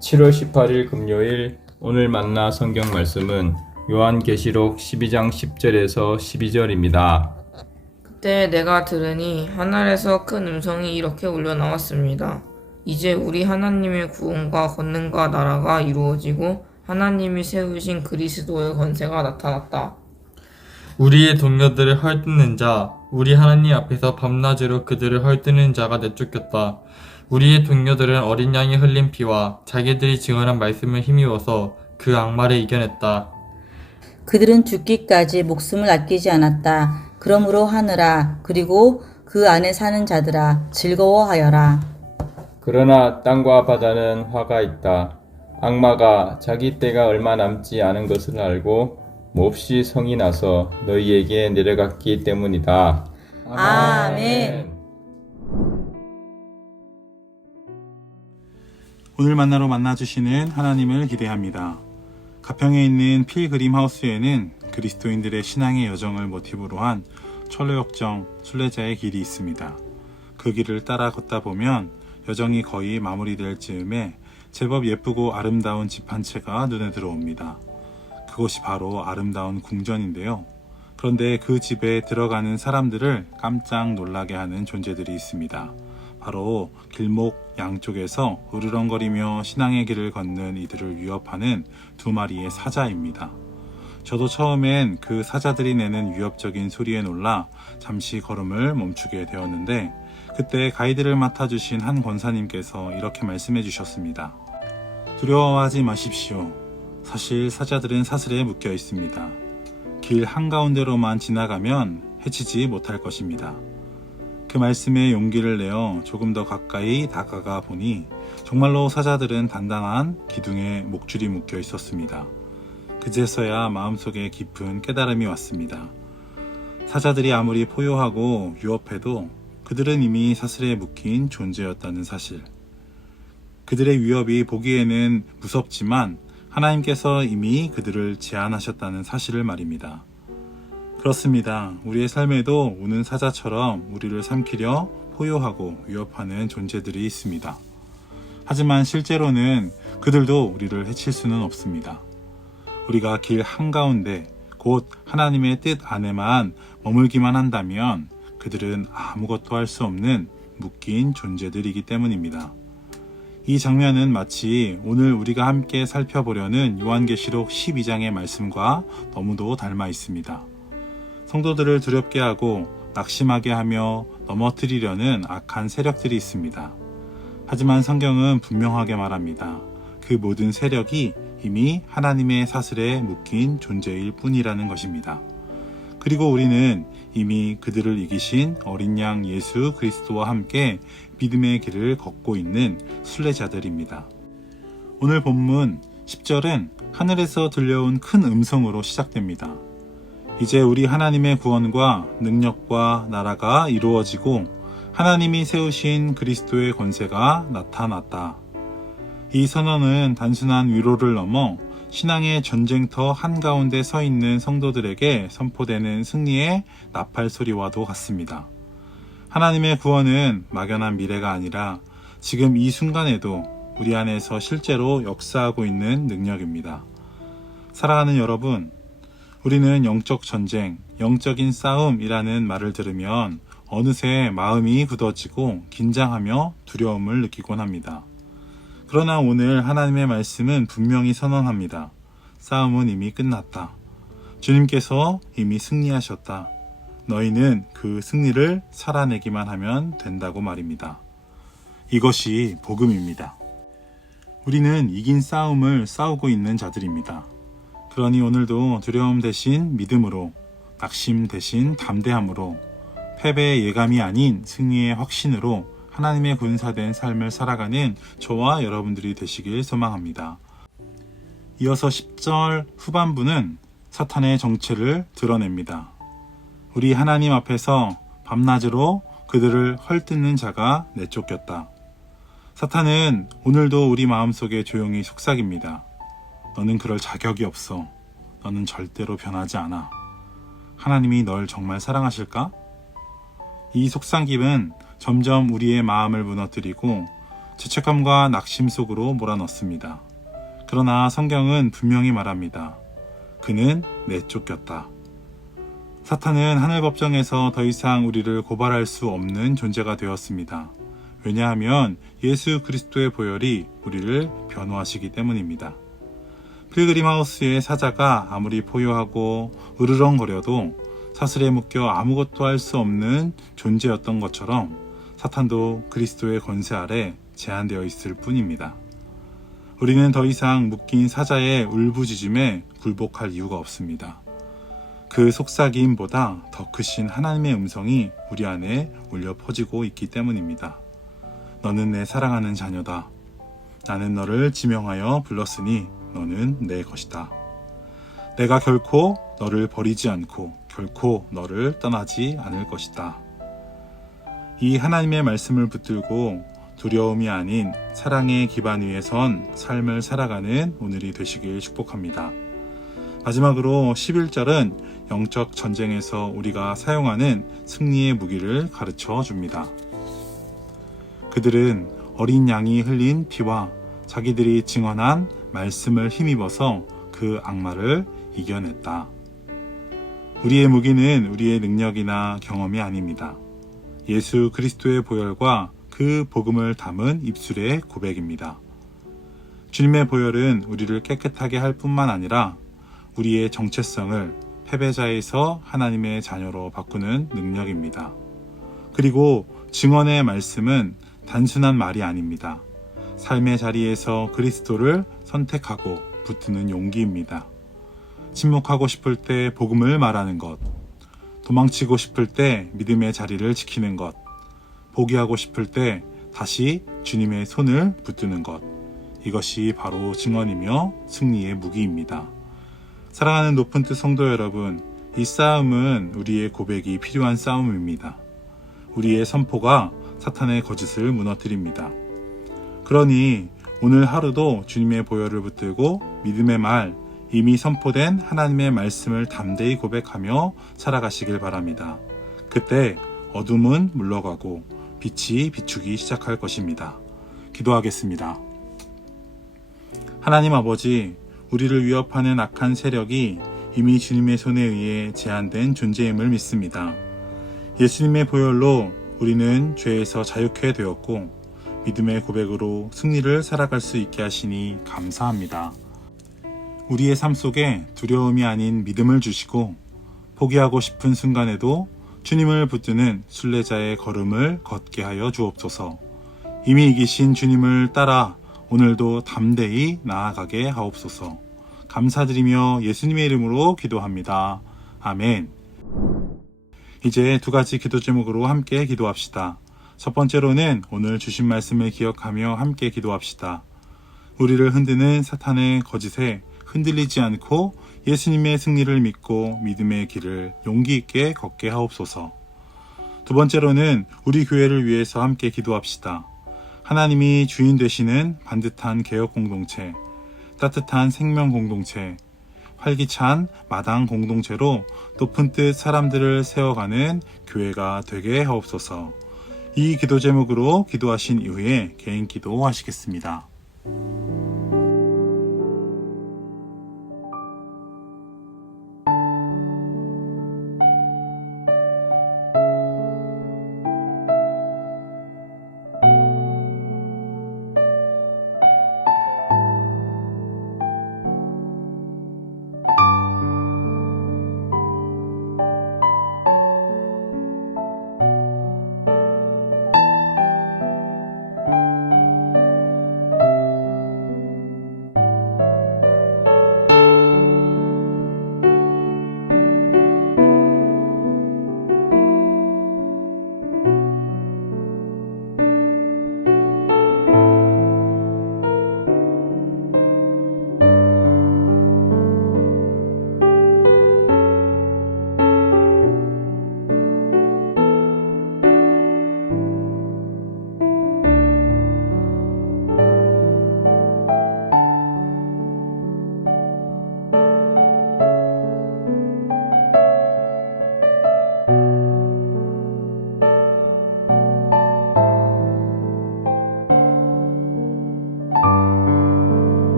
7월 18일 금요일 오늘 만나 성경 말씀은 요한계시록 12장 10절에서 12절입니다. 그때 내가 들으니 하늘에서 큰 음성이 이렇게 울려 나왔습니다. 이제 우리 하나님의 구원과 권능과 나라가 이루어지고 하나님이 세우신 그리스도의 권세가 나타났다. 우리의 동료들을 헐뜯는 자, 우리 하나님 앞에서 밤낮으로 그들을 헐뜯는 자가 내쫓겼다. 우리의 동료들은 어린 양이 흘린 피와 자기들이 증언한 말씀을 힘입어서 그 악마를 이겨냈다. 그들은 죽기까지 목숨을 아끼지 않았다. 그러므로 하늘아, 그리고 그 안에 사는 자들아, 즐거워하여라. 그러나 땅과 바다는 화가 있다. 악마가 자기 때가 얼마 남지 않은 것을 알고 몹시 성이 나서 너희에게 내려갔기 때문이다. 아멘. 오늘 만나러 만나주시는 하나님을 기대합니다. 가평에 있는 필그림 하우스에는 그리스도인들의 신앙의 여정을 모티브로 한 철로역정 순례자의 길이 있습니다. 그 길을 따라 걷다 보면 여정이 거의 마무리될 즈음에 제법 예쁘고 아름다운 집 한 채가 눈에 들어옵니다. 그곳이 바로 아름다운 궁전인데요. 그런데 그 집에 들어가는 사람들을 깜짝 놀라게 하는 존재들이 있습니다. 바로 길목 양쪽에서 으르렁거리며 신앙의 길을 걷는 이들을 위협하는 두 마리의 사자입니다. 저도 처음엔 그 사자들이 내는 위협적인 소리에 놀라 잠시 걸음을 멈추게 되었는데 그때 가이드를 맡아주신 한 권사님께서 이렇게 말씀해 주셨습니다. 두려워하지 마십시오. 사실 사자들은 사슬에 묶여 있습니다. 길 한가운데로만 지나가면 해치지 못할 것입니다. 그 말씀에 용기를 내어 조금 더 가까이 다가가 보니 정말로 사자들은 단단한 기둥에 목줄이 묶여 있었습니다. 그제서야 마음속에 깊은 깨달음이 왔습니다. 사자들이 아무리 포효하고 유업해도 그들은 이미 사슬에 묶인 존재였다는 사실. 그들의 위협이 보기에는 무섭지만 하나님께서 이미 그들을 제한하셨다는 사실을 말입니다. 그렇습니다. 우리의 삶에도 우는 사자처럼 우리를 삼키려 포효하고 위협하는 존재들이 있습니다. 하지만 실제로는 그들도 우리를 해칠 수는 없습니다. 우리가 길 한가운데 곧 하나님의 뜻 안에만 머물기만 한다면 그들은 아무것도 할 수 없는 묶인 존재들이기 때문입니다. 이 장면은 마치 오늘 우리가 함께 살펴보려는 요한계시록 12장의 말씀과 너무도 닮아 있습니다. 성도들을 두렵게 하고 낙심하게 하며 넘어뜨리려는 악한 세력들이 있습니다. 하지만 성경은 분명하게 말합니다. 그 모든 세력이 이미 하나님의 사슬에 묶인 존재일 뿐이라는 것입니다. 그리고 우리는 이미 그들을 이기신 어린 양 예수 그리스도와 함께 믿음의 길을 걷고 있는 순례자들입니다. 오늘 본문 10절은 하늘에서 들려온 큰 음성으로 시작됩니다. 이제 우리 하나님의 구원과 능력과 나라가 이루어지고 하나님이 세우신 그리스도의 권세가 나타났다. 이 선언은 단순한 위로를 넘어 신앙의 전쟁터 한가운데 서 있는 성도들에게 선포되는 승리의 나팔 소리와도 같습니다. 하나님의 구원은 막연한 미래가 아니라 지금 이 순간에도 우리 안에서 실제로 역사하고 있는 능력입니다. 사랑하는 여러분, 우리는 영적 전쟁, 영적인 싸움이라는 말을 들으면 어느새 마음이 굳어지고 긴장하며 두려움을 느끼곤 합니다. 그러나 오늘 하나님의 말씀은 분명히 선언합니다. 싸움은 이미 끝났다. 주님께서 이미 승리하셨다. 너희는 그 승리를 살아내기만 하면 된다고 말입니다. 이것이 복음입니다. 우리는 이긴 싸움을 싸우고 있는 자들입니다. 그러니 오늘도 두려움 대신 믿음으로, 낙심 대신 담대함으로, 패배의 예감이 아닌 승리의 확신으로 하나님의 군사된 삶을 살아가는 저와 여러분들이 되시길 소망합니다. 이어서 10절 후반부는 사탄의 정체를 드러냅니다. 우리 하나님 앞에서 밤낮으로 그들을 헐뜯는 자가 내쫓겼다. 사탄은 오늘도 우리 마음속에 조용히 속삭입니다. 너는 그럴 자격이 없어. 너는 절대로 변하지 않아. 하나님이 널 정말 사랑하실까? 이 속삭임은 점점 우리의 마음을 무너뜨리고 죄책감과 낙심 속으로 몰아넣습니다. 그러나 성경은 분명히 말합니다. 그는 내쫓겼다. 사탄은 하늘 법정에서 더 이상 우리를 고발할 수 없는 존재가 되었습니다. 왜냐하면 예수 그리스도의 보혈이 우리를 변호하시기 때문입니다. 필그림 하우스의 사자가 아무리 포효하고 으르렁거려도 사슬에 묶여 아무것도 할 수 없는 존재였던 것처럼 사탄도 그리스도의 권세 아래 제한되어 있을 뿐입니다. 우리는 더 이상 묶인 사자의 울부짖음에 굴복할 이유가 없습니다. 그 속삭임보다 더 크신 하나님의 음성이 우리 안에 울려 퍼지고 있기 때문입니다. 너는 내 사랑하는 자녀다. 나는 너를 지명하여 불렀으니 너는 내 것이다. 내가 결코 너를 버리지 않고 결코 너를 떠나지 않을 것이다. 이 하나님의 말씀을 붙들고 두려움이 아닌 사랑의 기반 위에 선 삶을 살아가는 오늘이 되시길 축복합니다. 마지막으로 11절은 영적 전쟁에서 우리가 사용하는 승리의 무기를 가르쳐 줍니다. 그들은 어린 양이 흘린 피와 자기들이 증언한 말씀을 힘입어서 그 악마를 이겨냈다. 우리의 무기는 우리의 능력이나 경험이 아닙니다. 예수 그리스도의 보혈과 그 복음을 담은 입술의 고백입니다. 주님의 보혈은 우리를 깨끗하게 할 뿐만 아니라 우리의 정체성을 패배자에서 하나님의 자녀로 바꾸는 능력입니다. 그리고 증언의 말씀은 단순한 말이 아닙니다. 삶의 자리에서 그리스도를 선택하고 붙드는 용기입니다. 침묵하고 싶을 때 복음을 말하는 것, 도망치고 싶을 때 믿음의 자리를 지키는 것, 포기하고 싶을 때 다시 주님의 손을 붙드는 것, 이것이 바로 증언이며 승리의 무기입니다. 사랑하는 높은 뜻 성도 여러분, 이 싸움은 우리의 고백이 필요한 싸움입니다. 우리의 선포가 사탄의 거짓을 무너뜨립니다. 그러니 오늘 하루도 주님의 보혈을 붙들고 믿음의 말, 이미 선포된 하나님의 말씀을 담대히 고백하며 살아가시길 바랍니다. 그때 어둠은 물러가고 빛이 비추기 시작할 것입니다. 기도하겠습니다. 하나님 아버지, 우리를 위협하는 악한 세력이 이미 주님의 손에 의해 제한된 존재임을 믿습니다. 예수님의 보혈로 우리는 죄에서 자유케 되었고 믿음의 고백으로 승리를 살아갈 수 있게 하시니 감사합니다. 우리의 삶 속에 두려움이 아닌 믿음을 주시고 포기하고 싶은 순간에도 주님을 붙드는 순례자의 걸음을 걷게 하여 주옵소서. 이미 이기신 주님을 따라 오늘도 담대히 나아가게 하옵소서. 감사드리며 예수님의 이름으로 기도합니다. 아멘. 이제 두 가지 기도 제목으로 함께 기도합시다. 첫 번째로는 오늘 주신 말씀을 기억하며 함께 기도합시다. 우리를 흔드는 사탄의 거짓에 흔들리지 않고 예수님의 승리를 믿고 믿음의 길을 용기 있게 걷게 하옵소서. 두 번째로는 우리 교회를 위해서 함께 기도합시다. 하나님이 주인 되시는 반듯한 개혁 공동체, 따뜻한 생명 공동체, 활기찬 마당 공동체로 높은 뜻 사람들을 세워가는 교회가 되게 하옵소서. 이 기도 제목으로 기도하신 이후에 개인 기도 하시겠습니다.